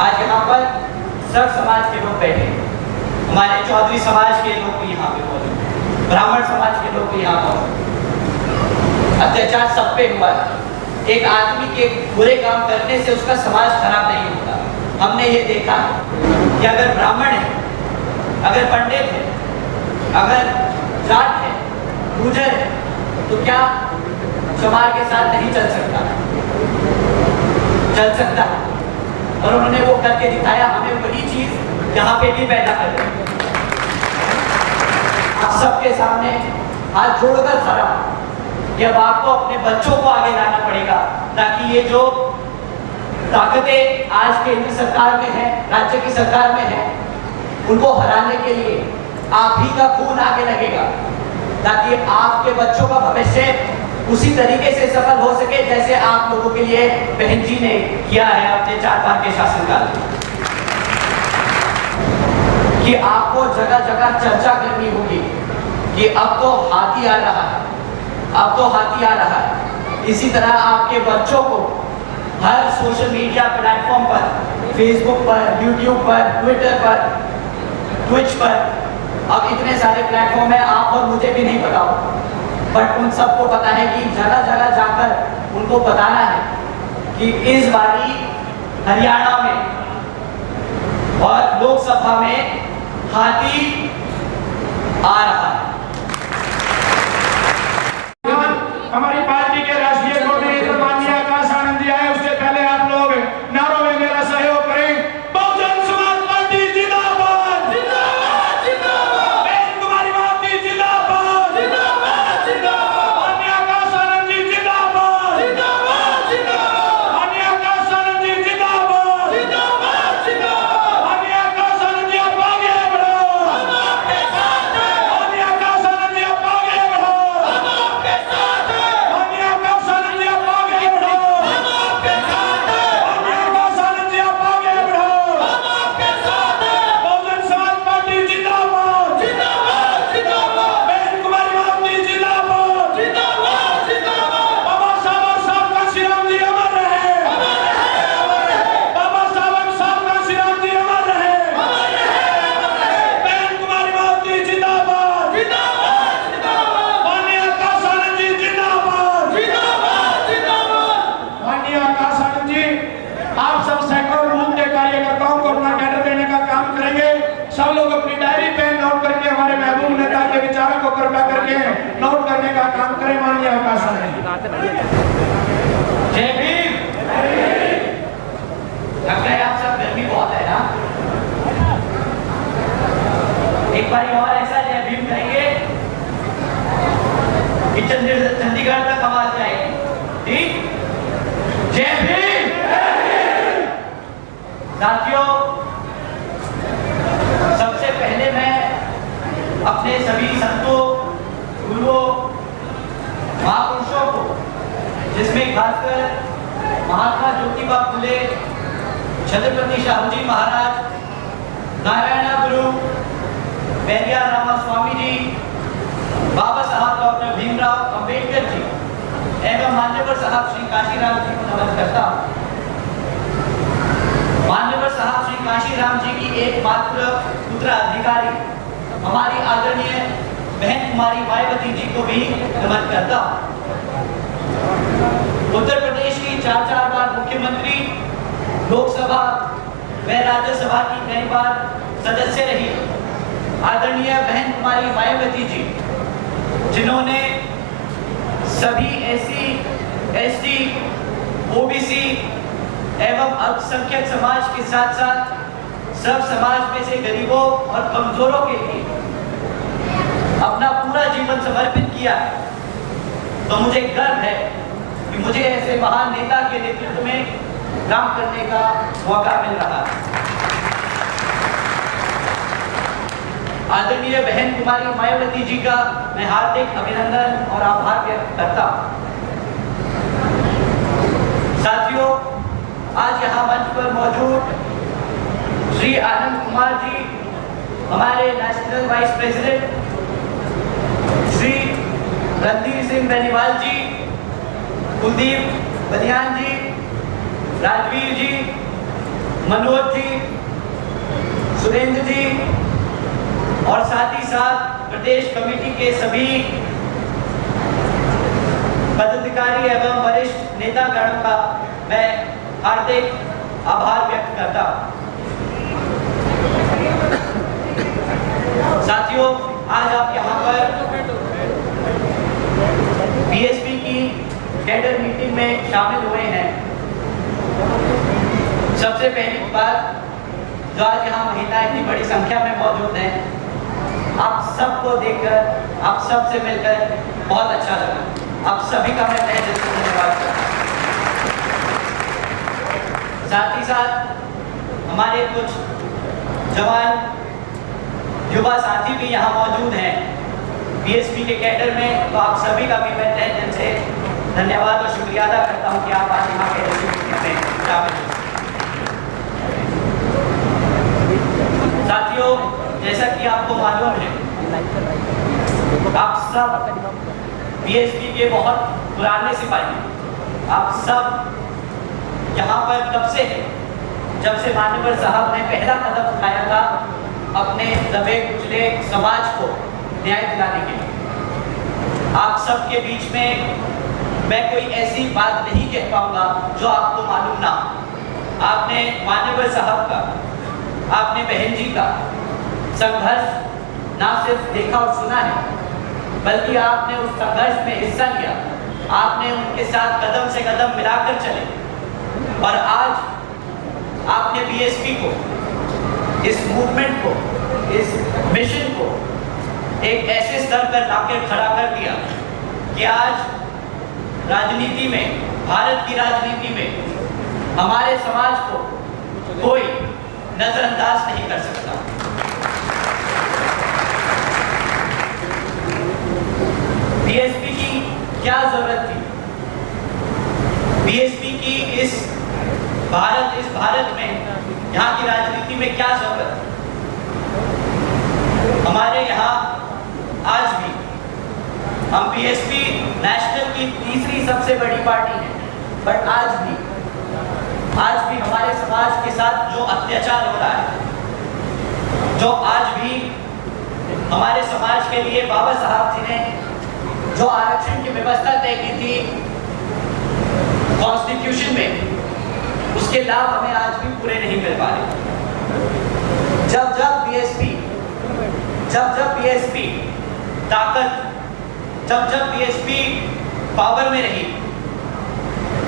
आज यहाँ पर सब समाज के लोग बैठे, हमारे चौधरी समाज के लोग भी यहाँ पे मौजूद हैं, ब्राह्मण समाज के लोग भी यहाँ मौजूद। अत्याचार सब पे हुआ है। एक आदमी के बुरे काम करने से उसका समाज खराब नहीं होता। हमने ये देखा कि अगर ब्राह्मण है, अगर पंडित है, अगर जाट है, गुर्जर है, तो क्या समाज के साथ नहीं चल सकता? चल सकता है। और उन्होंने वो करके दिखाया। हमें वही चीज यहाँ पे भी पैदा कर। आप सबके सामने हाथ जोड़कर खड़ा, जब आपको अपने बच्चों को आगे लाना पड़ेगा, ताकि ये जो ताकतें आज केंद्र सरकार में है, राज्य की सरकार में है, उनको हराने के लिए आप ही का खून आगे लगेगा, ताकि आपके बच्चों का भविष्य उसी तरीके से सफल हो सके जैसे आप लोगों के लिए बहन जी ने किया है अपने 4 बार के शासनकाल में। कि आपको जगह जगह चर्चा करनी होगी कि अब तो हाथी आ रहा है, अब तो हाथी आ रहा है। इसी तरह आपके बच्चों को हर सोशल मीडिया प्लेटफॉर्म पर, फेसबुक पर, यूट्यूब पर, ट्विटर पर, ट्विच पर, अब इतने सारे प्लेटफॉर्म है, आप और मुझे भी नहीं पता हो, बट उन सबको पता है कि जगह जगह जाकर उनको बताना है कि इस बारी हरियाणा में और लोकसभा में हाथी आ रहा है। हमारी पार्टी के राष्ट्रीय कोऑर्डिनेटर माननीय आकाश आनंद जी आए, उससे पहले आप लोग नारों में मेरा सहयोग करें। बहुजन समाज पार्टी जिंदाबाद, जिंदाबाद, जिंदाबाद। बहन कुमारी मावती जिंदाबाद, जिंदाबाद, जिंदाबाद। माननीय आकाश आनंद जी जिंदाबाद, जिंदाबाद, जिंदाबाद। माननीय आकाश आनंद जी जिंदाबाद, जिंदाबाद, जिंदाबाद। माननीय आकाश आनंद जी आप आगे बढ़ो, हम आपके साथ हैं। माननीय आकाश आनंद जी आप आगे बढ़ो, हम आपके साथ हैं। माननीय आकाश आनंद जी आप आगे बढ़ो, हम आपके साथ हैं। माननीय आकाश आनंद जी आप आगे बढ़ो, हम आपके साथ हैं। बहुजन समाज पार्टी जिंदाबाद, जिंदाबाद, जिंदाबाद। बहन कुमारी मावती जिंदाबाद, जिंदाबाद, जिंदाबाद। बाबा साहब का श्रीराम जी अमर रहे, अमर रहे, अमर रहे। बाबा साहब का श्रीराम जी अमर रहे, अमर रहे, अमर रहे। बहन कुमारी मावती जिंदाबाद, जिंदाबाद, जिंदाबाद। माननीय आकाश आनंद जी जिंदाबाद, जिंदाबाद, जिंदाबाद। माननीय आकाश आनंद जी, आप सब सैकड़ों बूथ के कार्यकर्ताओं को अपना कैडर देने का काम करेंगे। सब लोग अपनी डायरी पे नोट करके हमारे महबूब नेता के विचारों को कृपया करके नोट करने का काम करें। माननीय आकाश आनंद जी। जय भीम। लगता है आप सब गर्मी बहुत है ना? एक बार और ऐसा जय भीम करेंगे कि चंडीगढ़ तक आवाज जाएगी। ठीक? जय भीम। साथियों, सबसे पहले मैं अपने सभी संतों, गुरुओं, महापुरुषों को, जिसमें खासकर महात्मा ज्योतिबा फुले, छत्रपति शाहू जी महाराज, नारायण गुरु, बेरिया रामास्वामी जी, बाबा साहब डॉक्टर भीमराव अंबेडकर जी एवं मान्यवर साहब श्री काशीराम जी को नमन करता हूँ। मान्यवर साहब श्री काशीराम जी की एकमात्र उत्तराधिकारी हमारी आदरणीय बहन कुमारी मायावती जी को भी नमन करता हूँ। उत्तर प्रदेश की 4 बार मुख्यमंत्री, लोकसभा व राज्यसभा की कई बार सदस्य रही आदरणीय बहन कुमारी मायावती जी, जिन्होंने सभी एससी, एसटी, ओबीसी एवं अल्पसंख्यक समाज के साथ साथ सब समाज में से गरीबों और कमजोरों के लिए अपना पूरा जीवन समर्पित किया है। तो मुझे गर्व है कि मुझे ऐसे महान नेता के नेतृत्व में काम करने का मौका मिल रहा है। आदरणीय बहन कुमारी मायावती जी का मैं हार्दिक अभिनंदन और आभार व्यक्त करता हूं। साथियों, आज यहाँ मंच पर मौजूद श्री आनंद कुमार जी, हमारे national vice president, Shri Randhir Singh Beniwal ji, Kuldeep Baliyan ji, Rajveer ji, Manoj ji, Surendra ji और साथ ही साथ प्रदेश कमेटी के सभी पदाधिकारी एवं वरिष्ठ नेतागण का मैं हार्दिक आभार व्यक्त करता हूं। साथियों, आज आप यहाँ पर बीएसपी की कैडर मीटिंग में शामिल हुए हैं। सबसे पहली बात, जो आज यहाँ महिलाएं इतनी बड़ी संख्या में मौजूद हैं, आप सबको देखकर, आप सब से मिलकर बहुत अच्छा लगा। आप सभी का मैं तहे दिल से धन्यवाद करता हूं। साथ ही साथ हमारे कुछ जवान युवा साथी भी यहाँ मौजूद हैं बीएसपी के कैडर में, तो आप सभी का भी मैं तहे दिल से धन्यवाद और शुक्रिया अदा करता हूँ कि आप आज यहाँ कैडर मीटिंग में शामिल हुए। साथियों, जैसा कि आपको मालूम है, आप सब बीएसपी के बहुत पुराने सिपाही, आप सब यहाँ पर तब से हैं जब से मान्यवर साहब ने पहला कदम उठाया था अपने दबे कुचले समाज को न्याय दिलाने के लिए। आप सबके बीच में मैं कोई ऐसी बात नहीं कह पाऊंगा जो आपको मालूम ना हो। आपने मान्यवर साहब का, आपने बहन जी का संघर्ष ना सिर्फ देखा और सुना है, बल्कि आपने उस संघर्ष में हिस्सा लिया। आपने उनके साथ कदम से कदम मिलाकर चले और आज आपने बीएसपी को, इस मूवमेंट को, इस मिशन को एक ऐसे स्तर पर लाकर खड़ा कर दिया कि आज राजनीति में, भारत की राजनीति में हमारे समाज को कोई नजरअंदाज नहीं कर सकता। बीएसपी की क्या जरूरत थी? बीएसपी की इस भारत में, यहाँ की राजनीति में क्या जरूरत है? हमारे यहाँ आज भी हम बीएसपी नेशनल की तीसरी सबसे बड़ी पार्टी है, बट आज भी हमारे समाज के साथ जो अत्याचार हो रहा है, जो आज भी हमारे समाज के लिए बाबा साहब जी ने जो आरक्षण की व्यवस्था तय की थी कॉन्स्टिट्यूशन में, उसके लाभ हमें आज भी पूरे नहीं मिल पा रहे। जब बीएसपी ताकत, जब बीएसपी पावर में रही,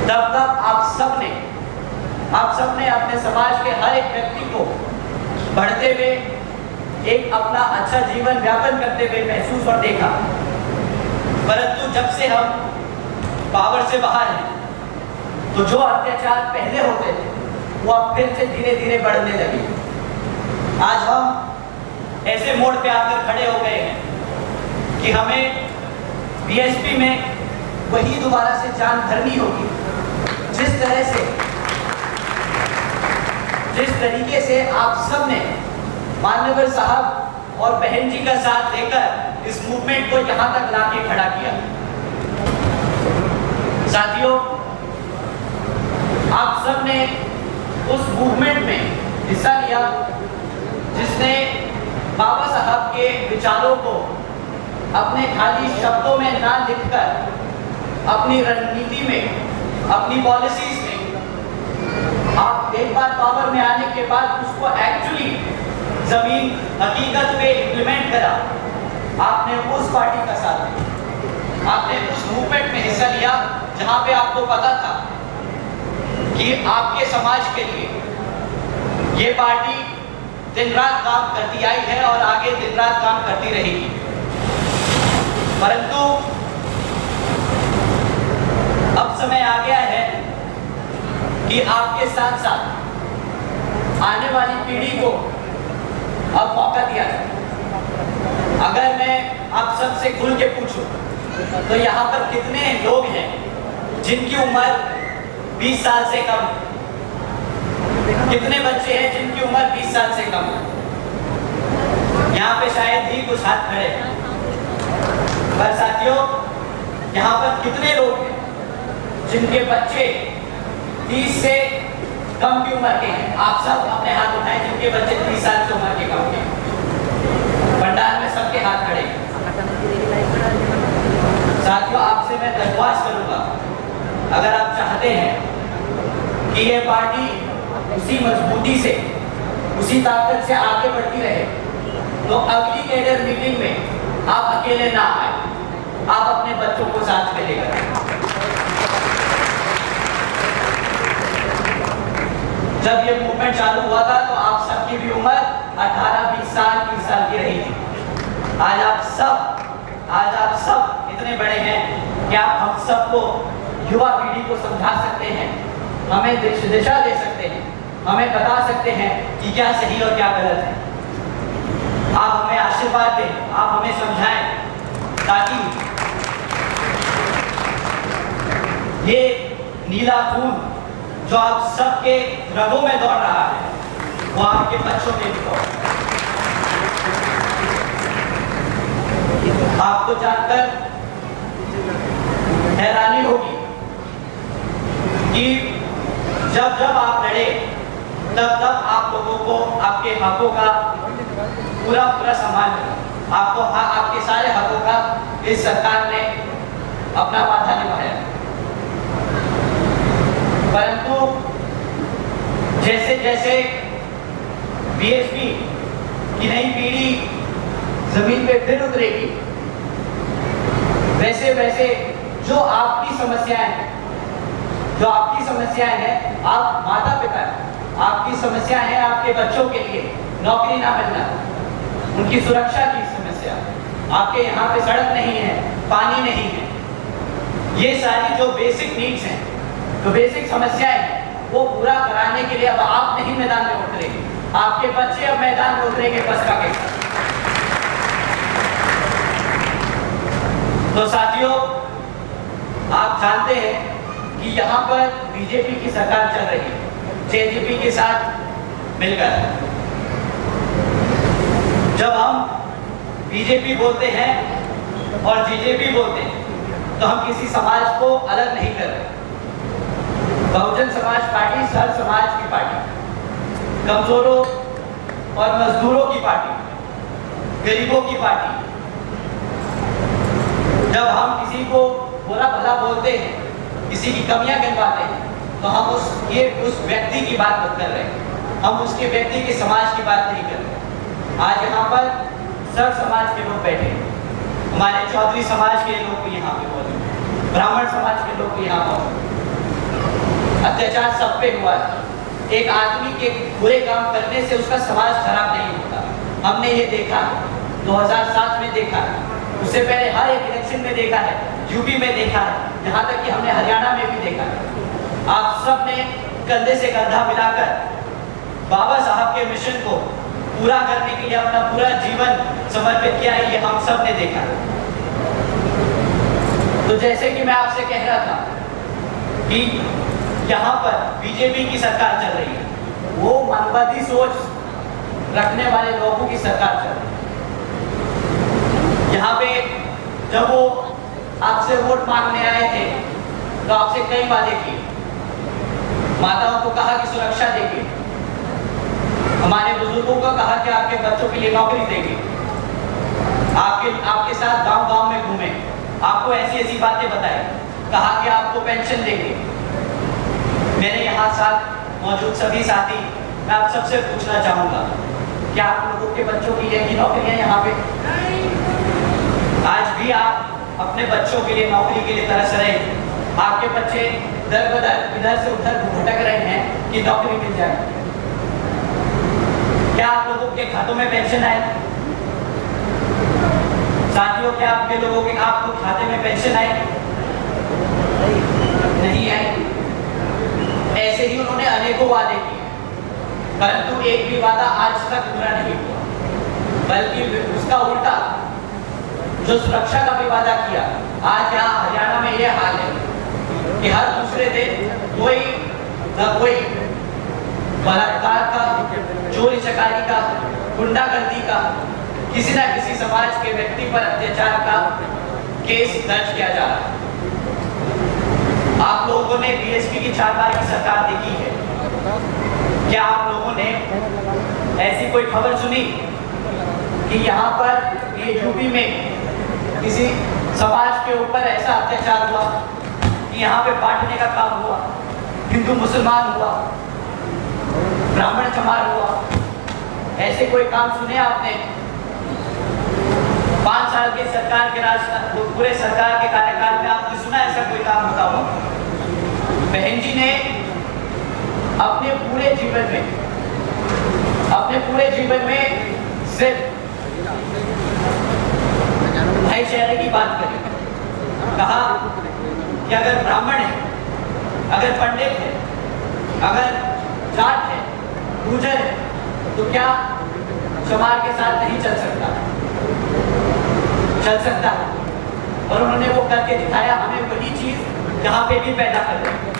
तब आप सबने अपने समाज के हर एक व्यक्ति को बढ़ते हुए, एक अपना अच्छा जीवन व्यापन करते हुए महसूस और देखा। परंतु जब से हम पावर से बाहर हैं, तो जो अत्याचार पहले होते थे वो अब फिर से धीरे धीरे बढ़ने लगे। आज हम ऐसे मोड़ पे आकर खड़े हो गए हैं कि हमें बीएसपी में वही दोबारा से जान भरनी होगी, जिस तरीके से आप सब ने मान्यवर साहब और बहन जी का साथ देकर इस मूवमेंट को यहाँ तक लाके खड़ा किया। साथियों, आप सब ने उस मूवमेंट में हिस्सा लिया जिसने बाबा साहब के विचारों को अपने खाली शब्दों में ना लिखकर अपनी रणनीति में, अपनी पॉलिसीज में, आप एक बार पावर में आने के बाद उसको एक्चुअली जमीन हकीकत पे इम्प्लीमेंट करा। आपने उस पार्टी का साथ दिया, आपने उस मूवमेंट में हिस्सा लिया जहां पे आपको पता था कि आपके समाज के लिए ये पार्टी दिन रात काम करती आई है और आगे दिन रात काम करती रहेगी। परंतु अब समय आ गया है कि आपके साथ साथ आने वाली पीढ़ी को अब मौका दिया जाए। अगर मैं आप सबसे खुल के पूछूं तो यहाँ पर कितने लोग हैं जिनकी उम्र 20 साल से कम है? कितने बच्चे हैं जिनकी उम्र 20 साल से कम है? यहाँ पे शायद ही कुछ हाथ खड़े हैं। पर साथियों, यहाँ पर कितने लोग हैं जिनके बच्चे 30 से कम की उम्र के हैं, आप सब अपने हाथ उठाएं जिनके बच्चे 30 साल की उम्र के कम के। पंडाल में सबके हाथ खड़े। साथियों, आपसे मैं दरख्वास्त करूंगा, अगर आप चाहते हैं कि ये पार्टी उसी मजबूती से, उसी ताकत से आगे बढ़ती रहे, तो अगली कैडर मीटिंग में आप अकेले ना आए, आप अपने बच्चों को साथ में लेकर आए। जब ये मूवमेंट चालू हुआ था तो आप सबकी भी उम्र 18, 20 साल, 30 साल की रही थी। आज आप सब इतने बड़े हैं कि आप हम सबको, युवा पीढ़ी को समझा सकते हैं, हमें दिशा दे सकते हैं, हमें बता सकते हैं कि क्या सही और क्या गलत है। आप हमें आशीर्वाद दें, आप हमें समझाएं, ताकि ये नीला खून जो आप सबके रगों में दौड़ रहा है, वो आपके बच्चों में भी दौड़। आपको जानकर हैरानी होगी कि जब जब आप लड़े, तब आप लोगों को आपके हकों का पूरा सम्मान मिला। आपके सारे हकों का इस सरकार ने अपना वादा निभाया। परंतु जैसे जैसे बीएसपी की नई पीढ़ी जमीन पे फिर उतरेगी, वैसे वैसे जो आपकी समस्याएं हैं, आप माता पिता हैं, आपकी समस्या है आपके बच्चों के लिए नौकरी ना मिलना, उनकी सुरक्षा की समस्या, आपके यहाँ पे सड़क नहीं है, पानी नहीं है, ये सारी जो बेसिक नीड्स हैं, जो बेसिक समस्याएं हैं, वो पूरा कराने के लिए अब आप नहीं मैदान में उतरेंगे, आपके बच्चे अब मैदान में उतरेंगे बसपा के साथ। तो साथियों, आप जानते हैं कि यहाँ पर बीजेपी की सरकार चल रही है, जेजेपी के साथ मिलकर। जब हम बीजेपी बोलते हैं और जेजेपी बोलते हैं, तो हम किसी समाज को अलग नहीं कर रहे। बहुजन समाज पार्टी सर्व समाज की पार्टी, कमजोरों और मजदूरों की पार्टी, गरीबों की पार्टी। जब हम किसी को बुरा भला बोलते हैं, किसी की कमियां गिनवाते हैं, तो हम उस व्यक्ति की बात मत कर रहे हैं, हम उसके व्यक्ति के समाज की बात नहीं कर रहे। आज यहाँ पर सर्व समाज के लोग बैठे हैं, हमारे चौधरी समाज के लोग भी यहाँ पे मौजूद हैं, ब्राह्मण समाज के लोग भी यहाँ मौजूद हैं। अत्याचार सब पे हुआ है। एक आदमी के बुरे काम करने से उसका समाज खराब नहीं होता। हमने ये देखा, 2007 में देखा, उससे पहले हर एक इलेक्शन में देखा है, यूपी में देखा है, यहाँ तक कि हमने हरियाणा में भी देखा है। आप सब ने कंधे से कंधा मिलाकर बाबा साहब के मिशन को पूरा करने के लिए अपना पूरा जीवन समर्पित किया है, ये हम सब ने देखा। तो जैसे कि मैं आपसे कह रहा था कि यहाँ पर बीजेपी की सरकार चल रही है, वो मनवादी सोच रखने वाले लोगों की सरकार चल रही है। यहाँ पे जब वो आपसे वोट मांगने आए थे, तो आपसे कई वादे किए, माताओं को कहा कि सुरक्षा देंगे, हमारे बुजुर्गों को कहा कि आपके बच्चों के लिए नौकरी देंगे, आपके साथ गांव-गांव में घूमे, आपको ऐसी बातें बताई, कहा कि आपको पेंशन देंगे। मेरे यहाँ साथ मौजूद सभी साथी, मैं आप सबसे पूछना चाहूंगा, क्या आप लोगों के बच्चों की यही नौकरियां यहाँ पे? आज भी आप अपने बच्चों के लिए नौकरी के लिए तरस रहे हैं, आपके बच्चे दर बदर इधर से उधर भटक रहे हैं कि नौकरी मिल जाए। क्या आप लोगों के खातों में पेंशन आए? साथियों, क्या आपको खाते में पेंशन आए? नहीं आए। ऐसे ही उन्होंने अनेकों वादे किए, परंतु एक भी वादा आज तक पूरा नहीं हुआ, बल्कि उसका उल्टा, जो सुरक्षा का भी वादा किया, आज यहाँ हरियाणा में यह हाल है कि हर दूसरे दिन कोई न कोई बलात्कार का, चोरी चकारी का, गुंडागर्दी का, किसी न किसी समाज के व्यक्ति पर अत्याचार का केस दर्ज किया जा रहा है। आप लोगों ने बीएसपी की 4 बार की सरकार देखी है, क्या आप लोगों ने ऐसी कोई खबर सुनी कि यहाँ पर ये यूपी में किसी समाज के ऊपर ऐसा अत्याचार हुआ कि यहाँ पे बांटने का काम हुआ, हिंदू मुसलमान हुआ, ब्राह्मण चमार हुआ? ऐसे कोई काम सुने आपने? 5 साल के सरकार के पूरे सरकार के कार्यकाल में आपने सुना ऐसा कोई काम होता हो? बहन जी ने अपने पूरे जीवन में सिर्फ भाईचारे की बात करी। कहा कि अगर ब्राह्मण है, अगर पंडित है, अगर जाट है, गुर्जर है, तो क्या चमार के साथ नहीं चल सकता? चल सकता है। और उन्होंने वो करके दिखाया। हमें वही चीज यहाँ पे भी पैदा कर रहे हैं।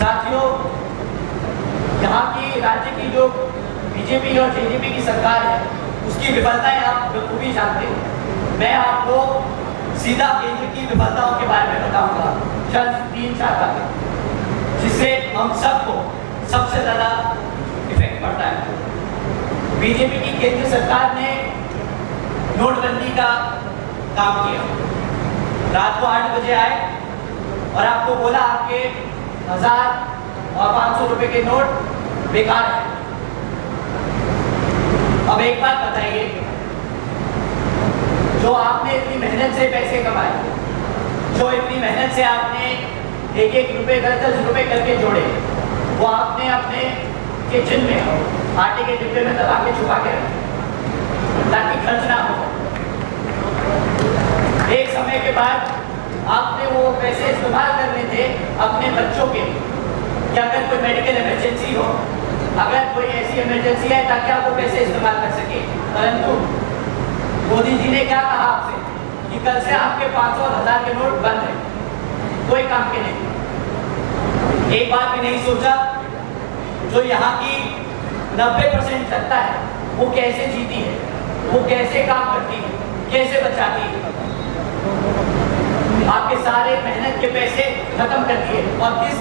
साथियों, यहाँ की राज्य की जो बीजेपी और जेजेपी की सरकार है, उसकी विफलताएं आप बखूबी जानते हैं। मैं आपको सीधा केंद्र की विफलताओं के बारे में बताऊंगा, चंद 3-4 बातें, जिससे हम सबको सबसे ज्यादा इफेक्ट पड़ता है। बीजेपी की केंद्र सरकार ने नोटबंदी का काम किया। रात को 8 बजे आए और आपको बोला आपके 1000 और 500 रुपए के नोट बेकार है। अब एक बात बताइए, जो आपने इतनी मेहनत से पैसे कमाए, जो इतनी मेहनत से आपने 1-1 रुपए 10-10 रुपए करके जोड़े, वो आपने अपने किचन में आटे के डिब्बे में दबा के छुपा के रखे ताकि खर्च ना हो। एक समय के बाद आपने वो पैसे इस्तेमाल करने थे अपने बच्चों के, कि अगर कोई मेडिकल इमरजेंसी हो, अगर कोई ऐसी इमरजेंसी है ताकि आप वो पैसे इस्तेमाल कर सके। परंतु मोदी जी ने क्या कहा आपसे कि कल से आपके 500 और 1000 के नोट बंद है, कोई काम के नहीं। एक बात भी नहीं सोचा जो यहाँ की 90% जनता है वो कैसे जीती है, वो कैसे काम करती है, कैसे बचाती है। आपके सारे मेहनत के पैसे खत्म कर दिए। और किस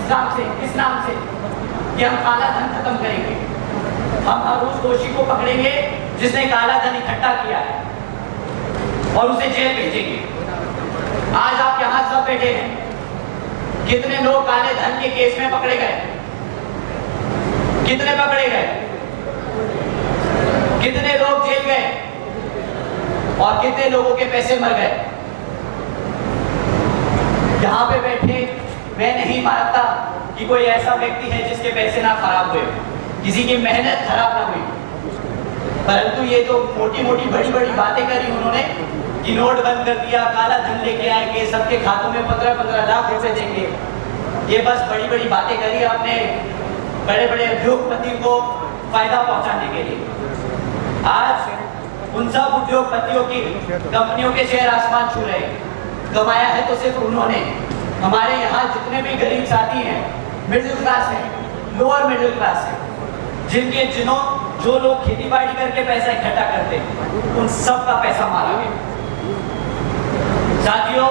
नाम से कि हम काला धन खत्म करेंगे। हम हर उस दोषी को पकड़ेंगे जिसने काला धन इकट्ठा किया है और उसे जेल भेजेंगे। आज आप यहाँ सब बैठे हैं, कितने लोग काले धन के केस में पकड़े गए? कितने पकड़े गए? कितने लोग जेल गए? और कितने लोगों के पैसे मर गए? यहाँ पे बैठे मैं नहीं मानता कि कोई ऐसा व्यक्ति है जिसके पैसे ना खराब हुए, किसी की मेहनत खराब ना हुई। परंतु ये तो मोटी मोटी बड़ी बड़ी बातें करी उन्होंने कि नोट बंद कर दिया, काला धन लेके आएंगे, सबके खातों में 15-15 लाख रुपए देंगे। ये बस बड़ी बड़ी बातें करी आपने बड़े बड़े उद्योगपति को फायदा पहुंचाने के लिए। आज उन सब उद्योगपतियों की कंपनियों के शेयर आसमान छू रहे हैं। कमाया है तो सिर्फ उन्होंने। हमारे यहाँ जितने भी गरीब साथी हैं, मिडिल क्लास है, लोअर मिडिल क्लास है, जो लोग खेती बाड़ी करके पैसा इकट्ठा करते हैं, उन सब का पैसा मारा गया। साथियों,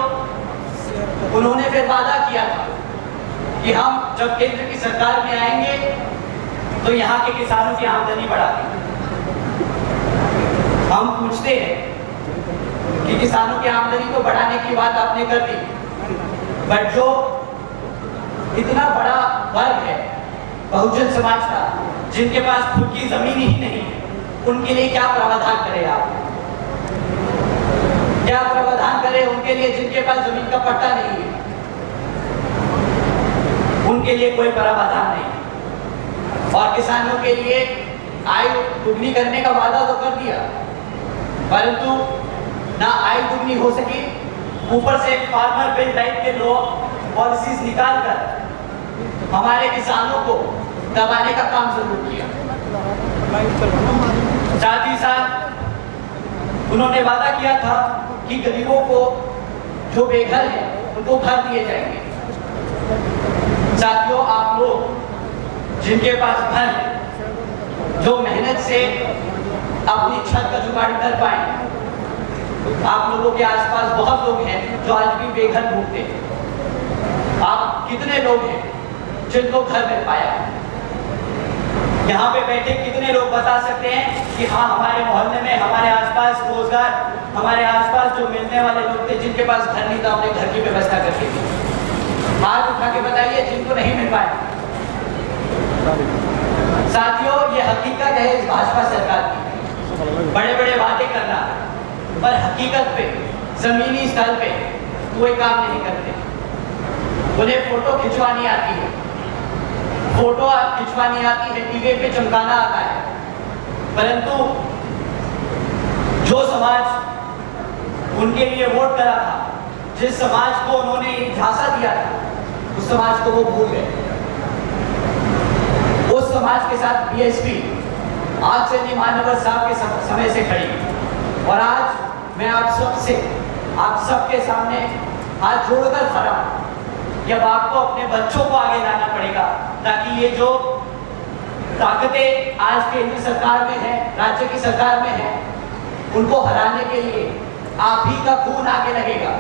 उन्होंने फिर वादा किया था कि हम जब केंद्र की सरकार में आएंगे तो यहाँ के किसानों की आमदनी बढ़ा देंगे। हम पूछते हैं कि किसानों की आमदनी तो बढ़ाने की बात आपने कर दी, बट जो इतना बड़ा वर्ग है बहुजन समाज का, जिनके पास खुद की जमीन ही नहीं है, उनके लिए क्या प्रावधान करें आप? क्या प्रावधान करें उनके लिए जिनके पास जमीन का पट्टा नहीं है? उनके लिए कोई प्रावधान नहीं। और किसानों के लिए आय दुगनी करने का वादा तो कर दिया, परंतु ना आय दुगनी हो सकी, ऊपर से फार्मर बिल टाइप के लॉ पॉलिसीज निकालकर हमारे किसानों को दबाने का काम जरूर किया। साथ ही साथ उन्होंने वादा किया था कि गरीबों को जो बेघर है उनको घर दिए जाएंगे। साथियों, आप लोग जिनके पास घर है, जो मेहनत से अपनी छत का जुगाड़ कर पाए, आप लोगों के आसपास बहुत लोग हैं जो आज भी बेघर घूमते हैं। आप कितने लोग हैं जिनको घर में पाया। यहाँ पे बैठे कितने लोग बता सकते हैं कि हाँ, हमारे मोहल्ले में, हमारे आसपास रोजगार, हमारे आसपास जो मिलने वाले लोग थे जिनके पास घर नहीं था, उन्हें घर की व्यवस्था करके दी। हाथ उठा के बताइए जिनको नहीं मिल पाया। साथियों, ये हकीकत है इस भाजपा सरकार की। बड़े बड़े वादे करना पर हकीकत पे, जमीनी स्तर पे कोई काम नहीं करते। उन्हें फोटो खिंचवानी आती है, फोटो खिंचवानी आती है, टीवी पे चमकाना आता है, परंतु जो समाज उनके लिए वोट करा था, जिस समाज को उन्होंने झांसा दिया था, उस समाज को वो भूल गए। उस समाज के साथ बीएसपी आज से नहीं, मान्यवर साहब के समय से खड़ी। और आज मैं आप सबके सामने हाथ जोड़कर खड़ा हूं कि अब आपको अपने बच्चों को आगे लाना पड़ेगा, ताकि ये जो ताकतें आज केंद्र सरकार में है, राज्य की सरकार में है, उनको हराने के लिए आप ही का खून आगे लगेगा,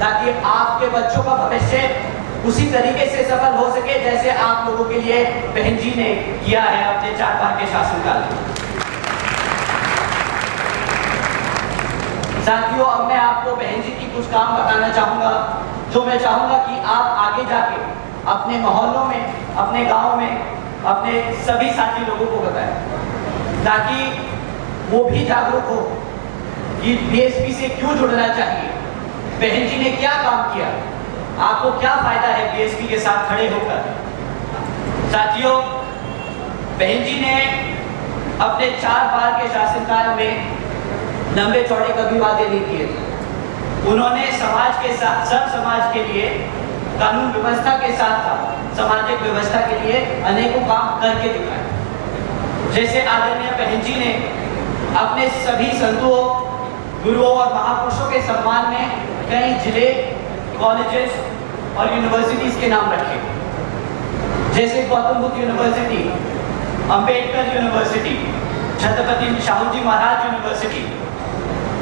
ताकि आपके बच्चों का भविष्य उसी तरीके से सफल हो सके जैसे आप लोगों के लिए बहन जी ने किया है अपने 4 बार के शासनकाल में। साथियों, अब मैं आपको बहन जी की कुछ काम बताना चाहूंगा, जो मैं चाहूंगा कि आप आगे जाके अपने मोहल्लों में, अपने गांव में, अपने सभी साथी लोगों को बताएं, ताकि वो भी जागरूक हो कि बीएसपी से क्यों जुड़ना चाहिए, बहन जी ने क्या काम किया, आपको क्या फायदा है बीएसपी के साथ खड़े होकर। साथियों, बहन जी ने अपने 4 बार के शासनकाल में लंबे चौड़े कभी वादे नहीं किए थे। उन्होंने समाज के साथ, सब समाज के लिए, कानून व्यवस्था के साथ सामाजिक व्यवस्था के लिए अनेकों काम करके दिखाए। जैसे आदरणीय बहन जी ने अपने सभी संतों, गुरुओं और महापुरुषों के सम्मान में कई जिले, कॉलेजेस और यूनिवर्सिटीज के नाम रखे, जैसे गौतम बुद्ध यूनिवर्सिटी, अंबेडकर यूनिवर्सिटी, छत्रपति शाहू जी महाराज यूनिवर्सिटी,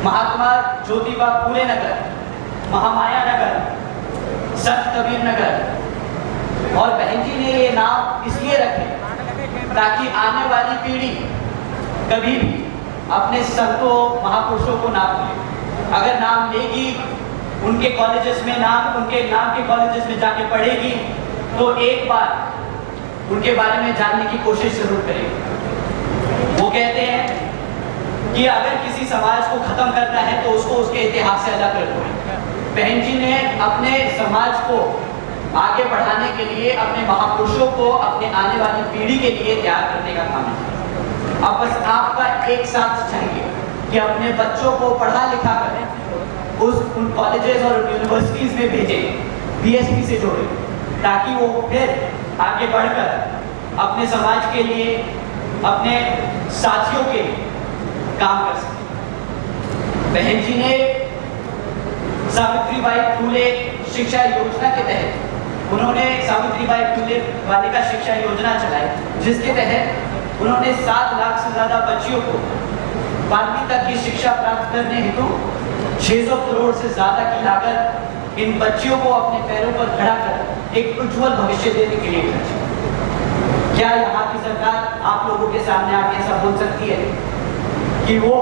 महात्मा ज्योतिबा फूले नगर, महामाया नगर, संत कबीर नगर। और बहन जी ने ये नाम इसलिए रखे ताकि आने वाली पीढ़ी कभी भी अपने संतों, महापुरुषों को ना भूले। अगर नाम लेगी, उनके कॉलेजेस में नाम, उनके नाम के कॉलेजेस में जाके पढ़ेगी, तो एक बार उनके बारे में जानने की कोशिश जरूर करेगी। वो कहते हैं कि अगर किसी समाज को खत्म करना है तो उसको उसके इतिहास से अलग कर दो। बहन जी ने अपने समाज को आगे बढ़ाने के लिए, अपने महापुरुषों को अपने आने वाली पीढ़ी के लिए तैयार करने का काम किया। अब बस आपका एक साथ चाहिए कि अपने बच्चों को पढ़ा लिखा कर उन कॉलेजेस और यूनिवर्सिटीज में भेजें, बीएसपी से जोड़ें, ताकि वो फिर आगे बढ़कर अपने समाज के लिए, अपने साथियों के लिए काम कर सकें। बहन जी ने सावित्रीबाई फूले शिक्षा योजना के तहत, उन्होंने सावित्रीबाई फूले बालिका शिक्षा योजना चलाई, जिसके तहत उन्होंने 7 लाख से ज्यादा बच्चियों को 12वीं तक की शिक्षा प्राप्त करने हेतु 600 करोड़ से ज्यादा की लागत इन बच्चियों को अपने पैरों पर खड़ा कर एक उज्जवल भविष्य देने के लिए खर्ची। क्या यहाँ की सरकार आप लोगों के सामने आके ऐसा बोल सकती है कि वो,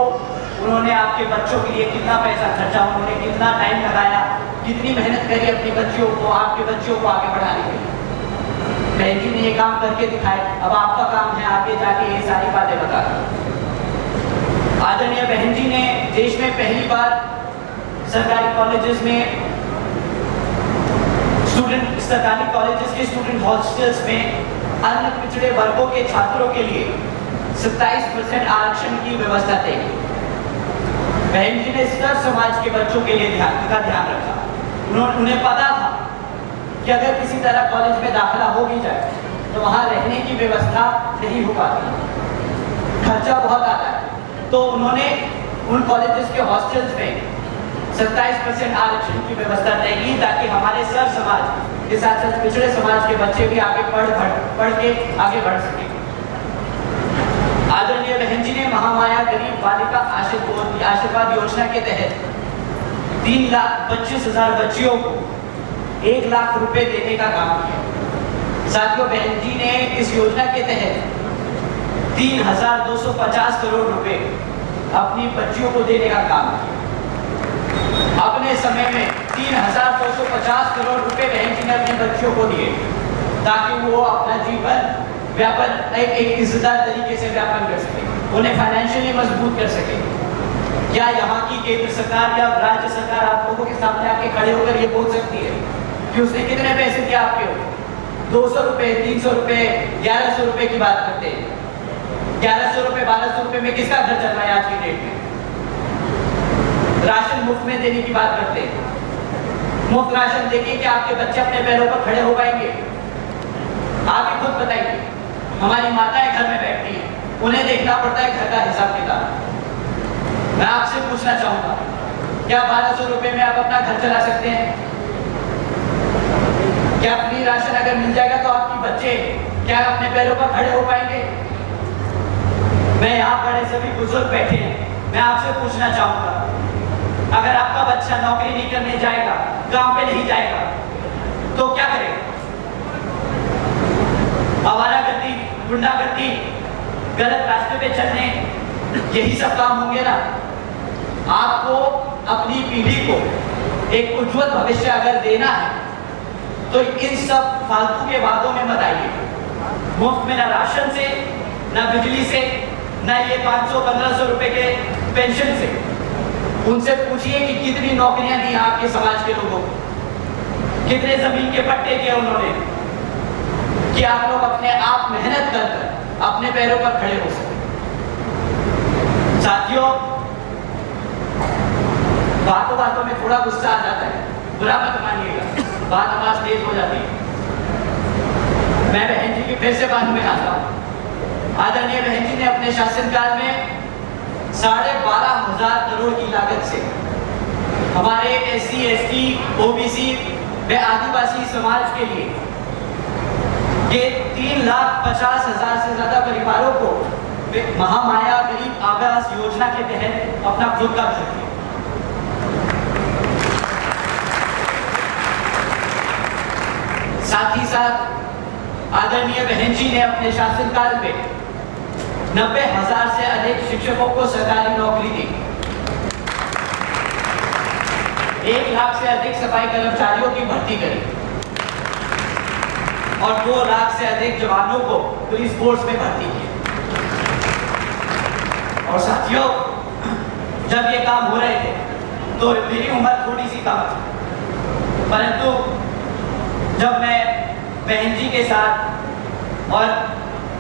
उन्होंने आपके बच्चों के लिए कितना पैसा खर्चा, उन्होंने कितना टाइम लगाया, कितनी मेहनत करी अपनी बच्चियों को, आपके बच्चियों को आगे बढ़ाने के लिए? बहन जी ने ये काम करके दिखाए। अब आपका काम है आगे जाके ये सारी बातें बताना। आदरणीय बहन जी ने देश में पहली बार सरकारी कॉलेजेस में सरकारी कॉलेजेस के स्टूडेंट हॉस्टल्स में अन्य पिछड़े वर्गों के छात्रों के लिए 27% आरक्षण की व्यवस्था तय की। बहन जी ने सब समाज के बच्चों के लिए ध्यान रखा। उन्हें पता था कि अगर किसी तरह कॉलेज में दाखिला हो भी जाए तो वहाँ रहने की व्यवस्था नहीं हो पाती, खर्चा बहुत आता है। तो उन्होंने उन कॉलेजेस के हॉस्टल्स में 27% आरक्षण की व्यवस्था तय की, ताकि हमारे सब समाज के साथ साथ पिछड़े समाज के बच्चे भी आगे पढ़ के आगे बढ़ सके। आदरणीय बहन जी ने महामाया गरीब बालिका आशीर्वाद योजना के तहत 3,25,000 बच्चियों को 1 लाख रुपए देने का काम किया। साथियों, बहन जी ने इस योजना के तहत 3,250 करोड़ रुपए अपनी बच्चियों को देने का काम किया। अपने समय में 3,250 करोड़ रुपए बहन जी ने अपनी बच्चियों को दिए ताकि वो अपना जीवन व्यापन एक इज्जतदार तरीके से व्यापन कर सके, उन्हें फाइनेंशियली मजबूत कर सके। क्या यहाँ की केंद्र सरकार या राज्य सरकार आप लोगों के सामने आके खड़े होकर ये बोल सकती है कि उसने कितने पैसे दिए आपके? 200 रुपए, 300 रुपए, 1100 रुपए की बात करते हैं। 1100 रुपए, 1200 रुपए में किसका घर चल रहा है आज की डेट में? राशन मुफ्त में देने की बात करते हैं। मुफ्त राशन देके कि आपके बच्चे अपने पैरों पर खड़े हो पाएंगे? आप ही खुद बताइए। हमारी माताएं घर में बैठती हैं, उन्हें देखना पड़ता है घर का हिसाब किताब। मैं आपसे पूछना चाहूंगा, क्या 1200 रुपए में आप अपना घर चला सकते हैं? क्या फ्री राशन अगर मिल जाएगा तो आपके बच्चे क्या अपने पैरों पर खड़े हो पाएंगे? मैं यहाँ बड़े सभी बुजुर्ग बैठे हैं, मैं आपसे पूछना चाहूंगा, अगर आपका बच्चा नौकरी नहीं करने जाएगा, काम पे नहीं जाएगा, तो क्या करेगा? आवारागर्दी, गुंडागर्दी, गलत रास्ते पे चलने, यही सब काम होंगे ना। आपको अपनी पीढ़ी को एक उज्जवल भविष्य अगर देना है तो इन सब फालतू के वादों में मत आइए। मुफ्त में ना राशन से, ना बिजली से, ना ये 500-1500 रुपए के पेंशन से। उनसे पूछिए कि कितनी नौकरियां दी आपके समाज के लोगों को, कितने जमीन के पट्टे दिए उन्होंने, कि आप लोग अपने आप मेहनत कर अपने पैरों पर खड़े हो सके। साथियों, बातों बातों में थोड़ा गुस्सा आ जाता है, बुरा मत मानिएगा, बात आवाज तेज हो जाती है। मैं बहन जी की फिर से बात में आता हूं। आदरणीय बहन जी ने अपने शासनकाल में 12,500 करोड़ की लागत से हमारे SC, ST, OBC व आदिवासी समाज के लिए ये 3,50,000 से ज्यादा परिवारों को महामाया गरीब आवास योजना के तहत अपना खुद का घर दिया। साथ ही साथ आदरणीय बहन जी ने अपने शासनकाल में 90,000 से अधिक शिक्षकों को सरकारी नौकरी दी। 1 लाख से अधिक सफाई कर्मचारियों की भर्ती करी और 2 लाख से अधिक जवानों को पुलिस फोर्स में भर्ती किया। और साथियों, जब ये काम हो रहे थे तो मेरी उम्र थोड़ी सी कम थी, परंतु जब मैं बहन जी के साथ और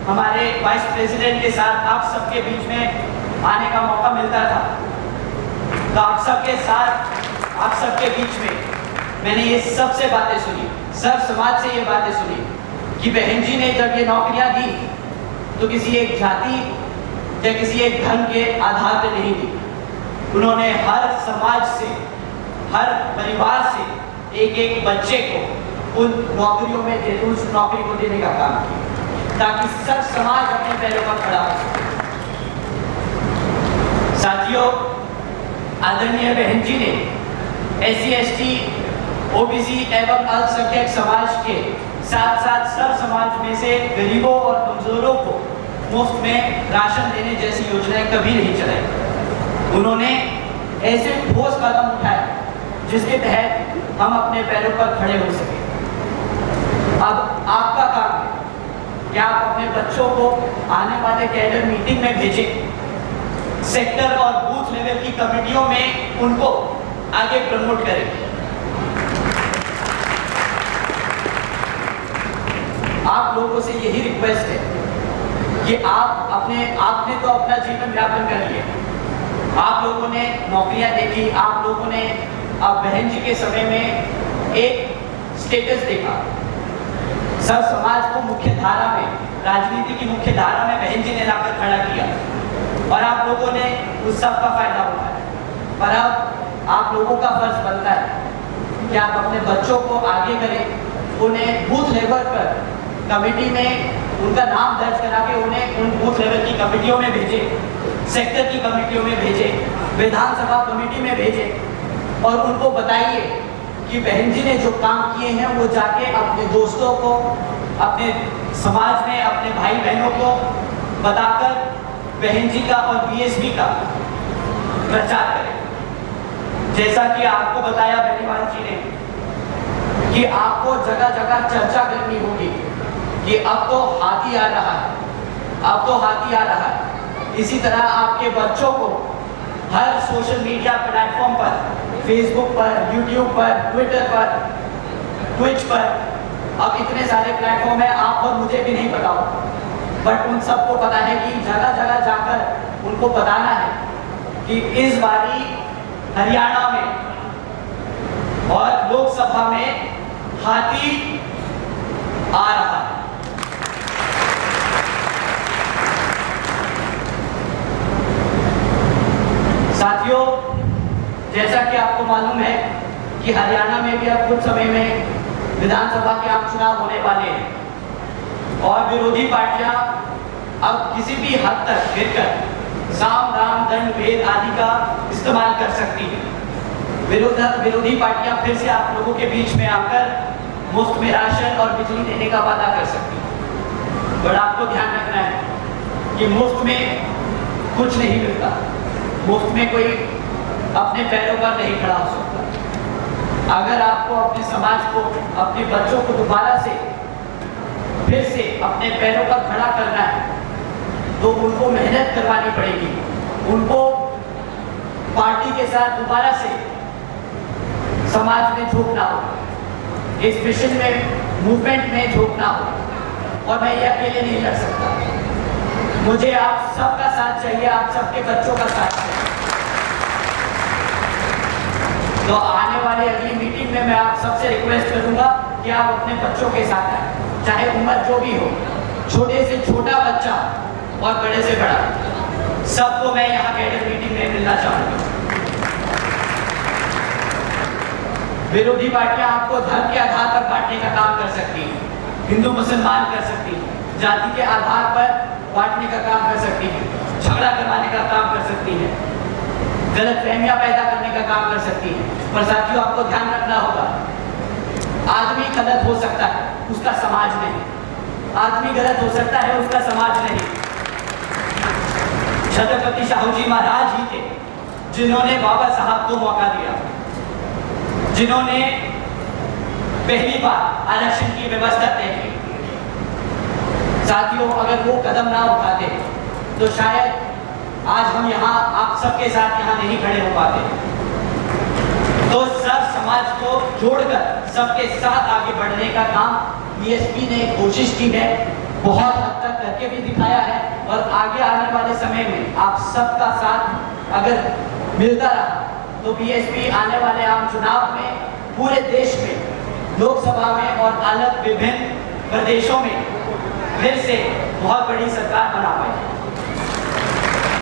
हमारे वाइस प्रेसिडेंट के साथ आप सबके बीच में आने का मौका मिलता था, तो आप सबके साथ, आप सबके बीच में मैंने ये सबसे बातें सुनी, सब समाज से ये बातें सुनी कि बहन जी ने जब ये नौकरियां दी तो किसी एक जाति या किसी एक धर्म के आधार पर नहीं दी। उन्होंने हर समाज से, हर परिवार से एक एक बच्चे को उन नौकरियों में, उस नौकरी को देने का काम किया ताकि सब समाज अपने पैरों पर खड़ा हो सके। साथियों, आदरणीय बहन जी ने SC, ST, OBC एवं अल्पसंख्यक समाज के साथ साथ सब समाज में से गरीबों और कमजोरों को मुफ्त में राशन देने जैसी योजनाएं कभी नहीं चलाई। उन्होंने ऐसे ठोस कदम उठाए जिसके तहत हम अपने पैरों पर खड़े हो सके। अब आपका काम है कि आप अपने बच्चों को आने वाले कैडर मीटिंग में भेजें, सेक्टर और बूथ लेवल की कमेटियों में उनको आगे प्रमोट करें। आप लोगों से यही रिक्वेस्ट है कि आपने तो अपना जीवन यापन कर लिया, आप लोगों ने नौकरियां देखी, आप लोगों ने अब बहन जी के समय में एक स्टेटस देखा, सब समाज को मुख्य धारा में, राजनीति की मुख्य धारा में बहन जी ने लाकर खड़ा किया और आप लोगों ने उस सब का फायदा उठाया। पर अब आप लोगों का फर्ज बनता है कि आप अपने बच्चों को आगे करें, उन्हें बूथ लेवल पर कमेटी में उनका नाम दर्ज करा के उन्हें उन बूथ लेवल की कमेटियों में भेजें, सेक्टर की कमेटियों में भेजें, विधानसभा कमेटी में भेजें और उनको बताइए कि बहन जी ने जो काम किए हैं वो जाके अपने दोस्तों को, अपने समाज में अपने भाई बहनों को बताकर बहन जी का और बीएसपी का प्रचार करें। जैसा कि आपको बताया बेनीवाल जी ने कि आपको जगह जगह चर्चा करनी होगी कि अब तो हाथी आ रहा है, अब तो हाथी आ रहा है। इसी तरह आपके बच्चों को हर सोशल मीडिया प्लेटफॉर्म पर, फेसबुक पर, यूट्यूब पर, ट्विटर पर, ट्विच पर, अब इतने सारे प्लेटफॉर्म है, आप और मुझे भी नहीं पता हो, बट उन सबको पता है कि जगह जगह जाकर उनको बताना है कि इस बारी हरियाणा में और लोकसभा में हाथी आ रहा है। साथियों, जैसा कि आपको मालूम है कि हरियाणा में भी अब कुछ समय में विधानसभा के आम चुनाव होने वाले हैं और विरोधी पार्टियां अब किसी भी हद तक गिरकर साम दाम दंड भेद आदि का इस्तेमाल कर सकती हैं। विरोधी पार्टियां फिर से आप लोगों के बीच में आकर मुफ्त में राशन और बिजली देने का वादा कर सकती हैं। पर आपको ध्यान रखना है कि मुफ्त में कुछ नहीं मिलता, मुफ्त में कोई अपने पैरों पर नहीं खड़ा हो सकता। अगर आपको अपने समाज को, अपने बच्चों को दोबारा से फिर से अपने पैरों पर खड़ा करना है तो उनको मेहनत करवानी पड़ेगी, उनको पार्टी के साथ दोबारा से समाज में झोंकना हो, इस मिशन में, मूवमेंट में झोंकना हो। और मैं ये अकेले नहीं लड़ सकता, मुझे आप सबका साथ चाहिए, आप सबके बच्चों का साथ चाहिए। तो आने वाली अगली मीटिंग में मैं आप सबसे रिक्वेस्ट करूंगा कि आप अपने बच्चों के साथ आए, चाहे उम्र जो भी हो, छोटे से छोटा बच्चा और बड़े से बड़ा, सबको मैं यहाँ कैडर मीटिंग में मिलना चाहूंगा। विरोधी पार्टियां आपको धर्म के आधार पर बांटने का काम कर सकती हैं, हिंदू मुसलमान कर सकती हैं, जाति के आधार पर बांटने का काम कर सकती हैं, झगड़ा करवाने का काम कर सकती हैं, गलतफहमियां पैदा करने का काम कर सकती हैं। पर साथियों, आपको ध्यान रखना होगा, आदमी गलत हो सकता है, उसका समाज नहीं। आदमी गलत हो सकता है, उसका समाज नहीं। छत्रपति शाहू जी महाराज ही थे जिन्होंने बाबा साहब को मौका दिया, जिन्होंने पहली बार आरक्षण की व्यवस्था तय की। साथियों, अगर वो कदम ना उठाते तो शायद आज हम यहाँ आप सबके साथ यहाँ नहीं खड़े हो पाते। तो सब समाज को जोड़कर सबके साथ आगे बढ़ने का काम बीएसपी ने कोशिश की है, बहुत हद तक करके भी दिखाया है। और आगे आने वाले समय में आप सबका साथ अगर मिलता रहा तो बीएसपी आने वाले आम चुनाव में पूरे देश में, लोकसभा में और अलग विभिन्न प्रदेशों में फिर से बहुत बड़ी सरकार बना पाएगी।